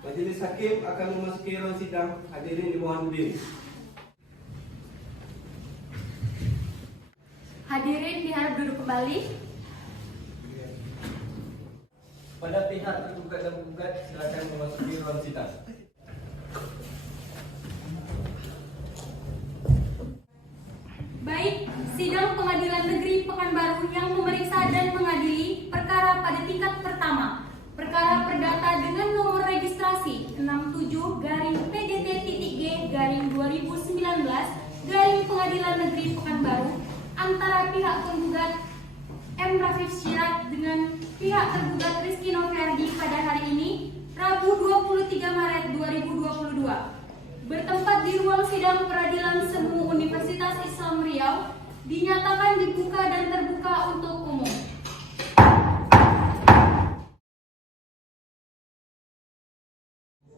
Majelis Hakim akan memasuki ruang sidang. Hadirin dimohon berdiri. Hadirin diharap duduk kembali. Pada pihak tergugat dan penggugat silakan memasuki ruang sidang. Baik, sidang Pengadilan Negeri Pekanbaru yang memeriksa dan mengadili perkara pada tingkat pertama. Perkara perdata dengan nomor registrasi 67-PDT-G-2019 Pengadilan Negeri Pekanbaru antara pihak penggugat M. Rafif Syirat dengan pihak tergugat Rizky Noverdi pada hari ini, Rabu 23 Maret 2022. Bertempat di ruang sidang Peradilan Semu Universitas Islam Riau, dinyatakan dibuka dan terbuka untuk umum.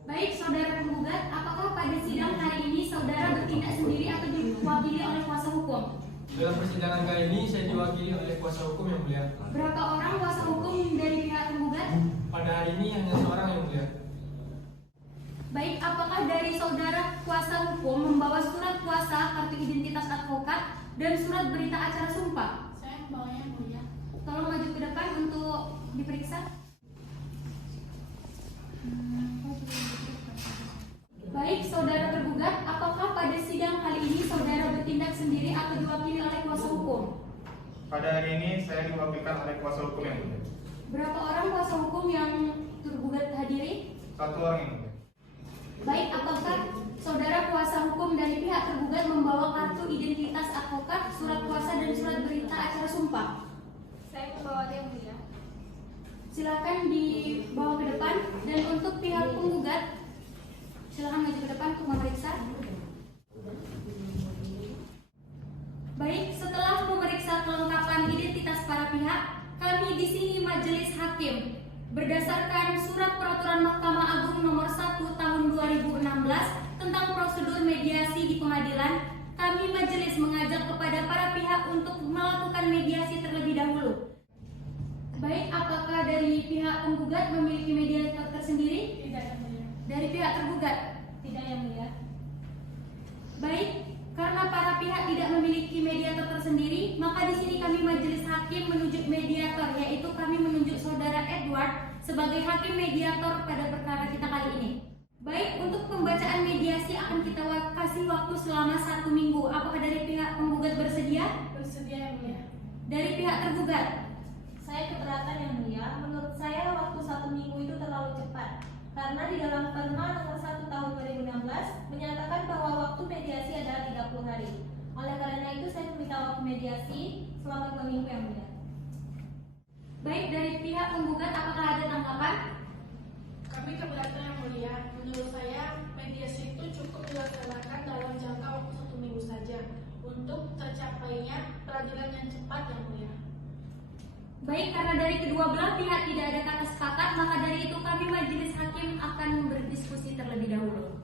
Baik, saudara penggugat, apakah pada sidang hari ini saudara bertindak sendiri atau diwakili oleh kuasa hukum? Dalam persidangan kali ini saya diwakili oleh kuasa hukum yang mulia. Berapa orang kuasa hukum dari pihak penggugat? Pada hari ini hanya seorang yang mulia. Baik, apakah dari saudara kuasa hukum membawa surat kuasa, kartu identitas advokat, dan surat berita acara sumpah? Saya membawanya, mulia. Tolong maju ke depan untuk diperiksa. Baik, saudara tergugat, apakah pada sidang kali ini saudara bertindak sendiri atau diwakili oleh kuasa hukum? Pada hari ini saya diwakilkan oleh kuasa hukum yang mulia. Berapa orang kuasa hukum yang tergugat hadiri? Satu orang yang mulia. Baik, apakah saudara kuasa hukum dari pihak tergugat membawa kartu identitas advokat, surat kuasa, dan surat berita acara sumpah? Saya membawanya, mulia. Silakan dibawa ke depan. Dan untuk pihak penggugat, silakan maju ke depan untuk memeriksa. Baik, setelah memeriksa kelengkapan identitas para pihak, kami di sini Majelis Hakim berdasarkan Surat Peraturan Mahkamah Agung Nomor 1 Tahun 2016 tentang prosedur mediasi di pengadilan, kami majelis mengajak kepada para pihak untuk melakukan mediasi terlebih dahulu. Baik, apakah dari pihak penggugat memiliki mediator tersendiri? Tidak, yang mulia. Dari pihak tergugat? Tidak, yang mulia. Baik, karena para pihak tidak memiliki mediator tersendiri, maka di sini kami Majelis Hakim menunjuk mediator, yaitu kami menunjuk saudara Edward sebagai hakim mediator pada perkara kita kali ini. Baik, untuk pembacaan mediasi akan kita kasih waktu selama 1 minggu. Apakah dari pihak penggugat bersedia? Bersedia, yang mulia. Dari pihak tergugat? Saya keberatan, yang mulia. Menurut saya waktu 1 minggu itu terlalu cepat. Karena di dalam Perma nomor 1 tahun 2016 menyatakan bahwa waktu mediasi adalah 30 hari. Oleh karena itu saya meminta waktu mediasi selama 2 minggu, yang mulia. Baik, dari pihak penggugat apakah ada tanggapan? Kami keberatan, yang mulia. Menurut saya, mediasi itu cukup dilaksanakan dalam jangka waktu 1 minggu saja untuk tercapainya peradilan yang cepat, yang mulia. Baik, karena dari kedua belah pihak tidak ada kata sepakat, maka dari itu kami Majelis Hakim akan berdiskusi terlebih dahulu.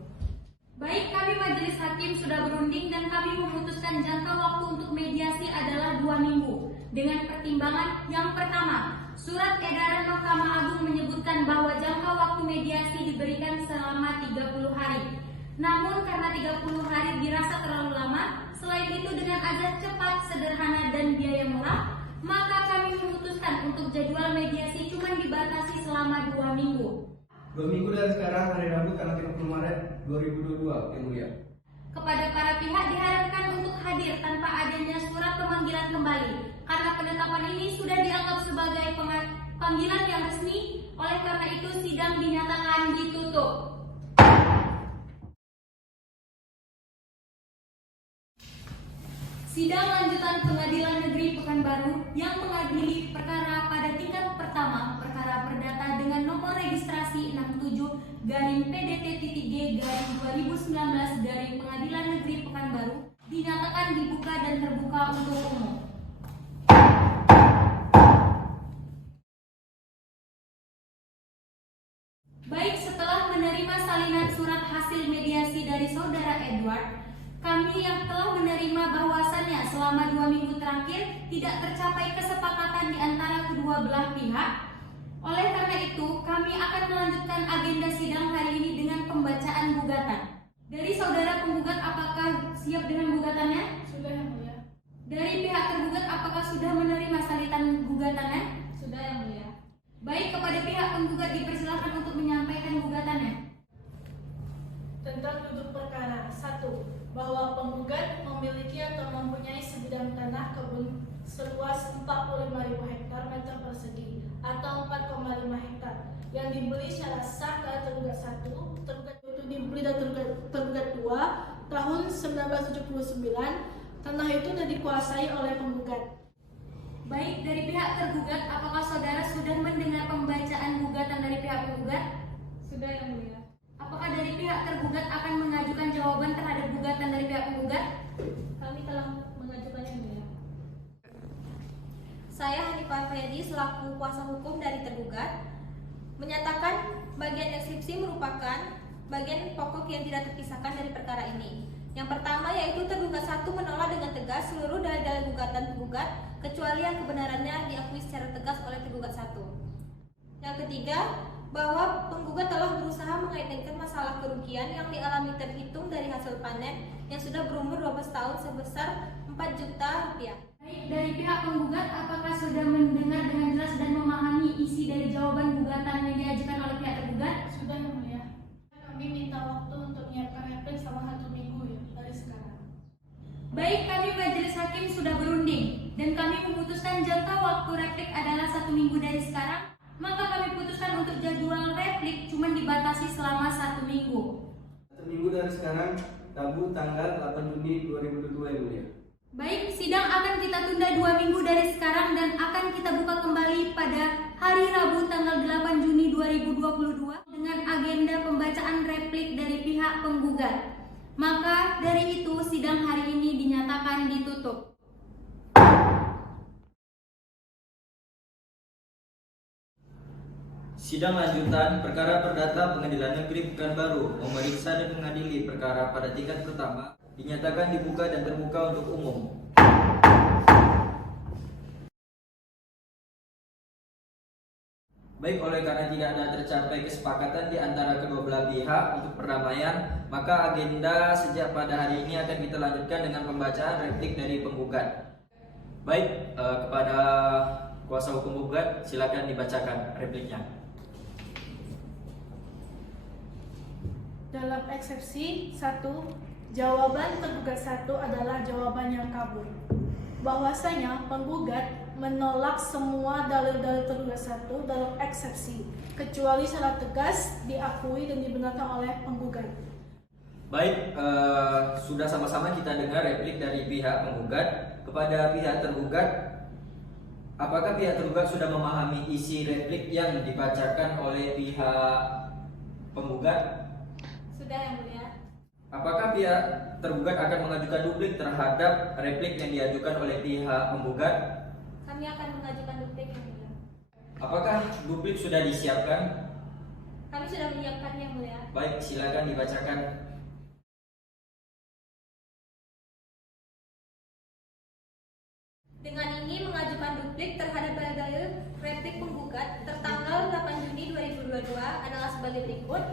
Baik, kami Majelis Hakim sudah berunding dan kami memutuskan jangka waktu untuk mediasi adalah 2 minggu. Dengan pertimbangan yang pertama, surat edaran Mahkamah Agung menyebutkan bahwa jangka waktu mediasi diberikan selama 30 hari. Namun karena 30 hari dirasa terlalu lama, selain itu dengan azas cepat, sederhana, dan biaya murah, maka kami memutuskan untuk jadwal mediasi cuma dibatasi selama 2 minggu. 2 minggu dari sekarang, hari Rabu tanggal 30 Maret 2022, yang mulia. Kepada para pihak diharapkan untuk hadir tanpa adanya surat pemanggilan kembali, karena penetapan ini sudah dianggap sebagai panggilan yang resmi. Oleh karena itu sidang dinyatakan ditutup. Sidang lanjutan Pengadilan Negeri Pekanbaru yang mengadili perkara pada tingkat pertama, perkara perdata dengan nomor registrasi 67-PDT-G-2019 Pengadilan Negeri Pekanbaru dinyatakan dibuka dan terbuka untuk umum. Baik, setelah menerima salinan surat hasil mediasi dari saudara Edward, kami yang telah menerima bahwasannya selama 2 minggu terakhir tidak tercapai kesepakatan di antara kedua belah pihak. Oleh karena itu, kami akan melanjutkan agenda sidang hari ini dengan pembacaan gugatan. Dari saudara penggugat, apakah siap dengan gugatannya? Sudah yang mulia. Dari pihak tergugat, apakah sudah menerima salitan gugatannya? Sudah yang mulia. Baik, kepada pihak penggugat dipersilakan untuk menyampaikan gugatannya. Tentang duduk perkara 1. Bahwa penggugat memiliki atau mempunyai sebidang tanah kebun seluas 45.000 hektar meter persegi atau 4,5 hektar yang dibeli secara sah oleh tergugat 1, tergugat itu dibeli dan tergugat 2 tahun 1979. Tanah itu sudah dikuasai oleh penggugat. Baik, dari pihak tergugat, apakah saudara sudah mendengar pembacaan gugatan dari pihak penggugat? Sudah yang mulia. Apakah dari pihak tergugat akan mengajukan jawaban terhadap gugatan dari pihak penggugat? Kami telah mengajukannya yang mulia. Saya Hanifah Fedi selaku kuasa hukum dari tergugat menyatakan bagian deskripsi merupakan bagian pokok yang tidak terpisahkan dari perkara ini. Yang pertama yaitu tergugat 1 menolak dengan tegas seluruh dalil-dalil gugatan tergugat kecuali yang kebenarannya diakui secara tegas oleh tergugat 1. Yang ketiga, bahwa penggugat telah berusaha mengaitkan masalah kerugian yang dialami terhitung dari hasil panen yang sudah berumur 12 tahun sebesar 4 juta rupiah. Baik, dari pihak penggugat, apakah sudah mendengar dengan jelas dan memahami isi dari jawaban gugatan yang diajukan oleh pihak tergugat? Sudah yang mulia. Kami minta waktu untuk menyiapkan replik selama 1 minggu ya, dari sekarang. Baik, kami majelis hakim sudah berunding dan kami memutuskan jangka waktu replik adalah 1 minggu dari sekarang. Maka kami putuskan untuk jadwal replik cuma dibatasi selama 1 minggu. 1 minggu dari sekarang, Rabu tanggal 8 Juni 2022 yang mulia. Baik, sidang akan kita tunda 2 minggu dari sekarang dan akan kita buka kembali pada hari Rabu tanggal 8 Juni 2022 dengan agenda pembacaan replik dari pihak penggugat. Maka dari itu sidang hari ini dinyatakan ditutup. Sidang lanjutan perkara perdata Pengadilan Negeri Pekanbaru memeriksa dan mengadili perkara pada tingkat pertama dinyatakan dibuka dan terbuka untuk umum. Baik, oleh karena tidak ada tercapai kesepakatan di antara kedua belah pihak untuk perdamaian, maka agenda sejak pada hari ini akan kita lanjutkan dengan pembacaan replik dari penggugat. Baik, kepada kuasa hukum penggugat silakan dibacakan repliknya. Dalam eksepsi 1, jawaban tergugat 1 adalah jawaban yang kabur. Bahwasanya penggugat menolak semua dalil-dalil tergugat 1 dalam eksepsi, kecuali secara tegas diakui dan dibenarkan oleh penggugat. Baik, sudah sama-sama kita dengar replik dari pihak penggugat. Kepada pihak tergugat, apakah pihak tergugat sudah memahami isi replik yang dibacakan oleh pihak penggugat? Sudah yang mulia. Apakah pihak tergugat akan mengajukan duplik terhadap replik yang diajukan oleh pihak penggugat? Kami akan mengajukan duplik yang mulia. Apakah duplik sudah disiapkan? Kami sudah menyiapkannya yang mulia. Baik, silakan dibacakan. Dengan ini mengajukan duplik terhadap dalil replik penggugat tertanggal 8 Juni 2022 adalah sebagai berikut.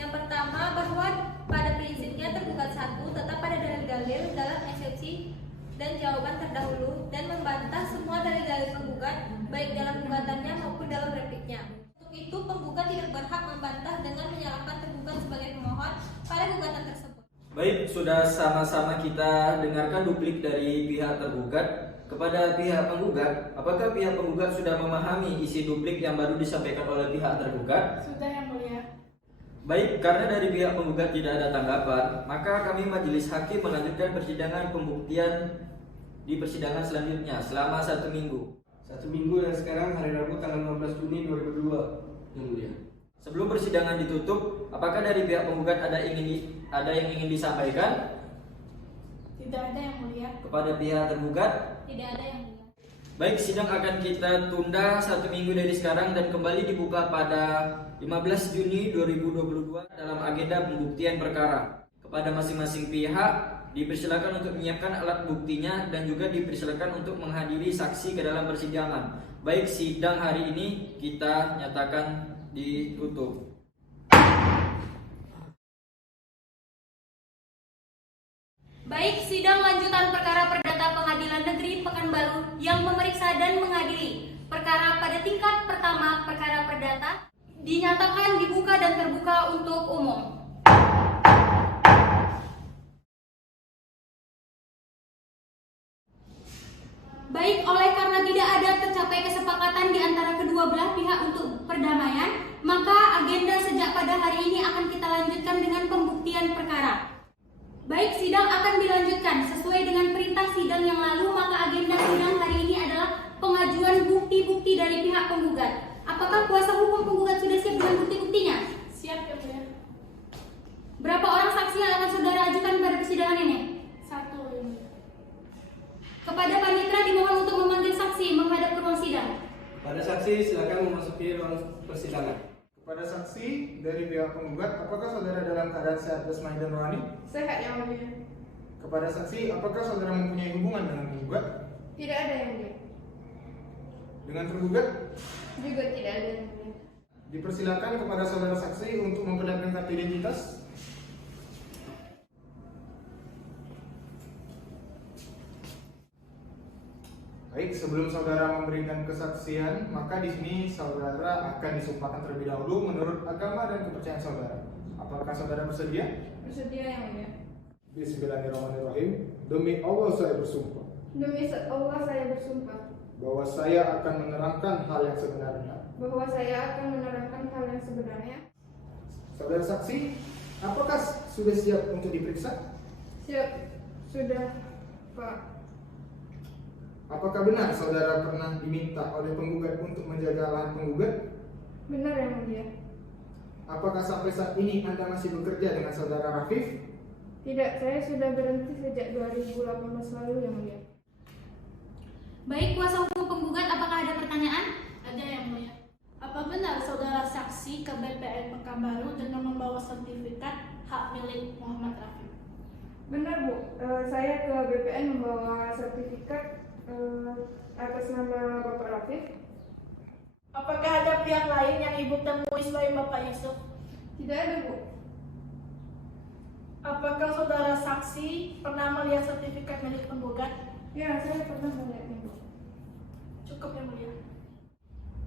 Yang pertama, bahwa pada prinsipnya tergugat 1 tetap pada dalil-dalil dalam eksepsi dan jawaban terdahulu dan membantah semua dalil-dalil penggugat baik dalam gugatannya maupun dalam repliknya. Untuk itu, penggugat tidak berhak membantah dengan menyalahkan tergugat sebagai pemohon pada gugatan tersebut. Baik, sudah sama-sama kita dengarkan duplik dari pihak tergugat. Kepada pihak penggugat, apakah pihak penggugat sudah memahami isi duplik yang baru disampaikan oleh pihak tergugat? Sudah yang mulia. Baik, karena dari pihak penggugat tidak ada tanggapan, maka kami majelis hakim melanjutkan persidangan pembuktian di persidangan selanjutnya selama 1 minggu. 1 minggu dan sekarang hari Rabu tanggal 15 Juni 2022 yang mulia. Sebelum persidangan ditutup, apakah dari pihak penggugat ada yang ingin disampaikan? Tidak ada yang mulia. Kepada pihak tergugat? Tidak ada yang mulia. Baik, sidang akan kita tunda 1 minggu dari sekarang dan kembali dibuka pada 15 Juni 2022 dalam agenda pembuktian perkara. Kepada masing-masing pihak, dipersilakan untuk menyiapkan alat buktinya dan juga dipersilakan untuk menghadiri saksi ke dalam persidangan. Baik, sidang hari ini kita nyatakan ditutup. Baik, sidang lanjutan perkara perdata Pengadilan Negeri Pekanbaru yang memeriksa dan mengadili perkara pada tingkat pertama perkara perdata dinyatakan dibuka dan terbuka untuk umum. Baik, oleh karena tidak ada tercapai kesepakatan di antara kedua belah pihak untuk perdamaian, maka agenda sejak pada hari ini akan kita lanjutkan dengan pembuktian perkara. Baik, sidang akan dilanjutkan sesuai dengan perintah sidang yang lalu, maka agenda sidang hari ini adalah pengajuan bukti-bukti dari pihak penggugat. Apakah kuasa hukum penggugat sudah siap dengan bukti-buktinya? Siap ya mulia. Berapa orang saksi yang akan saudara ajukan pada persidangan ini? 1 ya mulia. Kepada panitera dimohon untuk memanggil saksi menghadap ke ruang sidang. Pada saksi silakan memasuki ruang persidangan. Kepada saksi dari pihak penggugat, apakah saudara dalam keadaan sehat jasmani dan rohani? Sehat yang mulia. Kepada saksi, apakah saudara mempunyai hubungan dengan penggugat? Tidak ada yang mulia. Dengan tergugat, Juga tidak ada yang mulia. dipersilakan kepada saudara saksi untuk memperlihatkan kartu identitas. Baik, sebelum saudara memberikan kesaksian, maka di sini saudara akan disumpahkan terlebih dahulu menurut agama dan kepercayaan saudara. Apakah saudara bersedia? Bersedia yang mulia. Bismillahirrahmanirrahim. Demi Allah saya bersumpah Demi Allah saya bersumpah bahwa saya akan menerangkan hal yang sebenarnya. bahwa saya akan menerangkan hal yang sebenarnya. Saudara saksi, apakah sudah siap untuk diperiksa? Siap. Sudah, Pak. Apakah benar saudara pernah diminta oleh penggugat untuk menjaga lahan penggugat? Benar yang mulia. Apakah sampai saat ini Anda masih bekerja dengan saudara Rafif? Tidak, saya sudah berhenti sejak 2018 lalu yang mulia. Baik, kuasa hukum penggugat, apakah ada pertanyaan? Ada yang mulia. Apa benar saudara saksi ke BPN Pekanbaru dengan membawa sertifikat hak milik Muhammad Rafif? Benar, Bu. Saya ke BPN membawa sertifikat atas nama Bapak Rafif. Apakah ada pihak lain yang ibu temui selain Bapak Yusuf? Tidak ada, Bu. Apakah saudara saksi pernah melihat sertifikat milik penggugat? Ya, saya pernah melihatnya, Bu. Cukup yang mulia.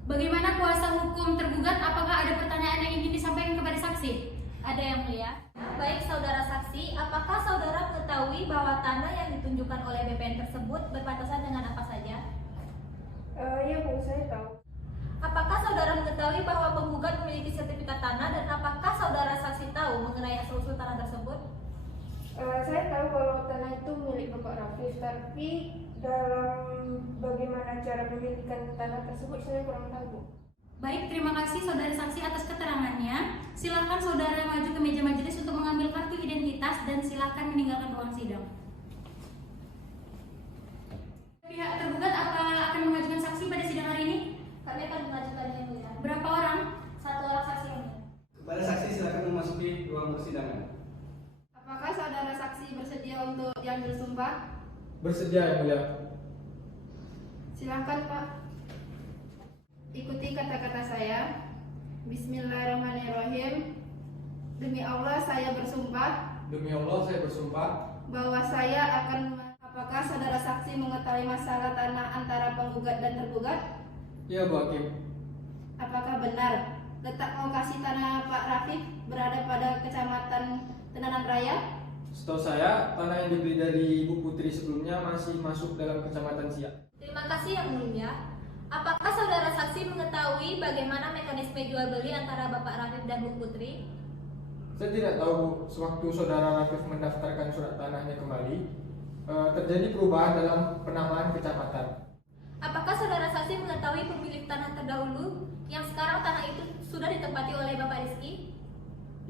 Bagaimana kuasa hukum tergugat? Apakah ada pertanyaan yang ingin disampaikan kepada saksi? Ada yang mulia. Baik saudara saksi, apakah saudara mengetahui bahwa tanah yang ditunjukkan oleh BPN tersebut berbatasan dengan apa saja? Iya, Bu, saya tahu. Apakah saudara mengetahui bahwa penggugat memiliki sertifikat tanah dan apakah saudara saksi tahu mengenai asal-usul tanah tersebut? Saya tahu kalau tanah itu milik Bapak Rafif, tapi dalam bagaimana cara memilikan tanah tersebut saya kurang tahu, Bu. Baik, terima kasih saudara saksi atas keterangannya. Silakan saudara maju ke meja majelis untuk mengambil kartu identitas dan silakan meninggalkan ruang sidang. Pihak tergugat apa akan mengajukan saksi pada sidang hari ini? Kami akan mengajukannya yang mulia. Berapa orang? 1 orang saksi yang mulia. Kepada saksi silakan memasuki ruang persidangan. Apakah saudara saksi bersedia untuk diambil sumpah? Bersedia yang mulia. Silakan, Pak. Ikuti kata-kata saya. Bismillahirrahmanirrahim. Demi Allah saya bersumpah Demi Allah saya bersumpah bahwa saya akan. Apakah saudara saksi mengetahui masalah tanah antara penggugat dan tergugat? Ya Bu Hakim. Apakah benar letak lokasi tanah Pak Rafif berada pada kecamatan Tenanan Raya? Setahu saya tanah yang dibeli dari Ibu Putri sebelumnya masih masuk dalam kecamatan Siak. Terima kasih yang mulia. Apakah saudara saksi mengetahui bagaimana mekanisme jual beli antara Bapak Rafif dan Bu Putri? Saya tidak tahu Bu, sewaktu saudara Rafif mendaftarkan surat tanahnya kembali, terjadi perubahan dalam penamaan kecamatan. Apakah saudara saksi mengetahui pemilik tanah terdahulu yang sekarang tanah itu sudah ditempati oleh Bapak Rizky?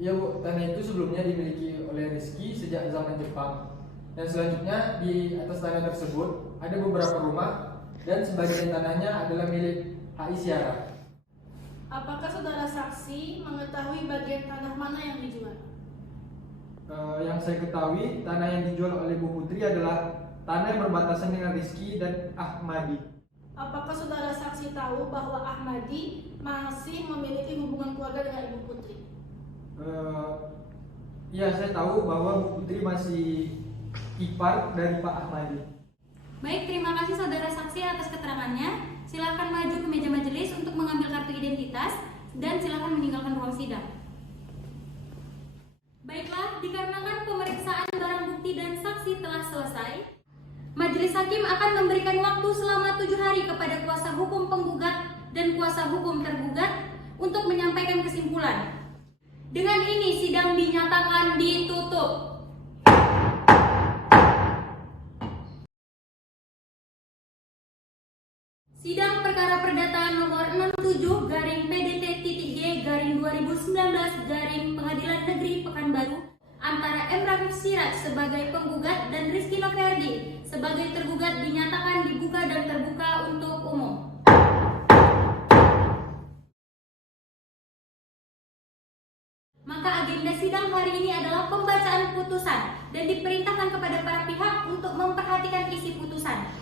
Iya Bu, tanah itu sebelumnya dimiliki oleh Rizky sejak zaman Jepang. Dan selanjutnya di atas tanah tersebut ada beberapa rumah dan sebagian tanahnya adalah milik HI Siara. Apakah saudara saksi mengetahui bagian tanah mana yang dijual? Yang saya ketahui, tanah yang dijual oleh Bu Putri adalah tanah yang berbatasan dengan Rizky dan Ahmadi. Apakah saudara saksi tahu bahwa Ahmadi masih memiliki hubungan keluarga dengan Ibu Putri? Ya, saya tahu bahwa Bu Putri masih ipar dari Pak Ahmadi. Baik, terima kasih saudara saksi atas keterangannya. Silakan maju ke meja majelis untuk mengambil kartu identitas dan silakan meninggalkan ruang sidang. Baiklah, dikarenakan pemeriksaan barang bukti dan saksi telah selesai, Majelis Hakim akan memberikan waktu selama 7 hari kepada kuasa hukum penggugat dan kuasa hukum tergugat untuk menyampaikan kesimpulan. Dengan ini sidang dinyatakan ditutup. Sidang perkara perdata nomor 67/PDT-G/2019 Pengadilan Negeri Pekanbaru antara M. Rafiq Siraj sebagai penggugat dan Rizky Noverdi sebagai tergugat dinyatakan dibuka dan terbuka untuk umum. Maka agenda sidang hari ini adalah pembacaan putusan dan diperintahkan kepada para pihak untuk memperhatikan isi putusan.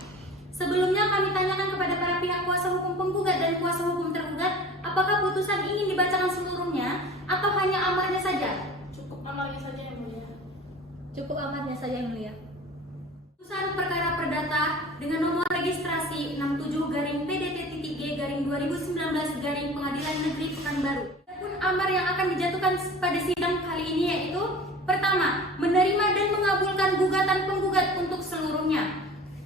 Sebelumnya kami tanyakan kepada para pihak kuasa hukum penggugat dan kuasa hukum tergugat, apakah putusan ingin dibacakan seluruhnya atau hanya amarnya saja? Cukup amarnya saja yang mulia. Cukup amarnya saja yang mulia. Putusan perkara perdata dengan nomor registrasi 67/PDT-G/2019 Pengadilan Negeri Pekanbaru. Adapun amar yang akan dijatuhkan pada sidang kali ini yaitu: pertama, menerima dan mengabulkan gugatan penggugat untuk seluruhnya.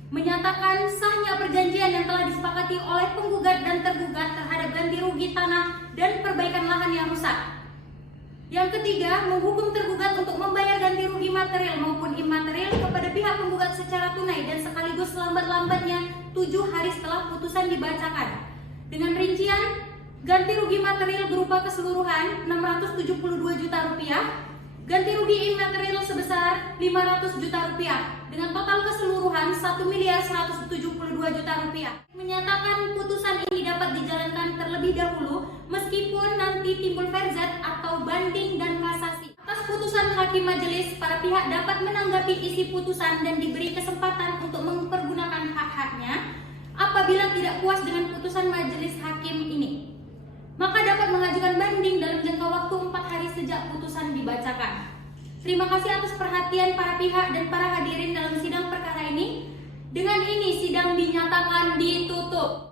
Menyatakan sahnya perjanjian yang telah disepakati oleh penggugat dan tergugat terhadap ganti rugi tanah dan perbaikan lahan yang rusak. Yang ketiga, menghukum tergugat untuk membayar ganti rugi material maupun imaterial kepada pihak penggugat secara tunai dan sekaligus selambat-lambatnya 7 hari setelah putusan dibacakan. Dengan rincian, ganti rugi material berupa keseluruhan Rp672 juta, ganti rugi imaterial sebesar Rp500 juta, dengan total keseluruhan Rp1.172 juta. Menyatakan putusan ini dapat dijalankan terlebih dahulu meskipun nanti timbul verzat atau banding dan kasasi. Atas putusan hakim majelis, para pihak dapat menanggapi isi putusan dan diberi kesempatan untuk mempergunakan hak-haknya. Apabila tidak puas dengan putusan majelis hakim ini, maka dapat mengajukan banding dalam jangka waktu 4 hari sejak putusan dibacakan. Terima kasih atas perhatian para pihak dan para hadirin dalam sidang perkara ini. Dengan ini sidang dinyatakan ditutup.